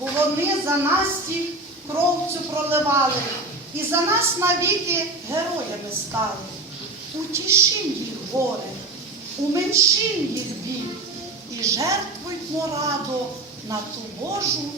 бо вони за нас ті кров цю проливали, і за нас навіки героями стали. Утішим їх горе, уменшим їх біль, і жертвуй радо на ту Божу.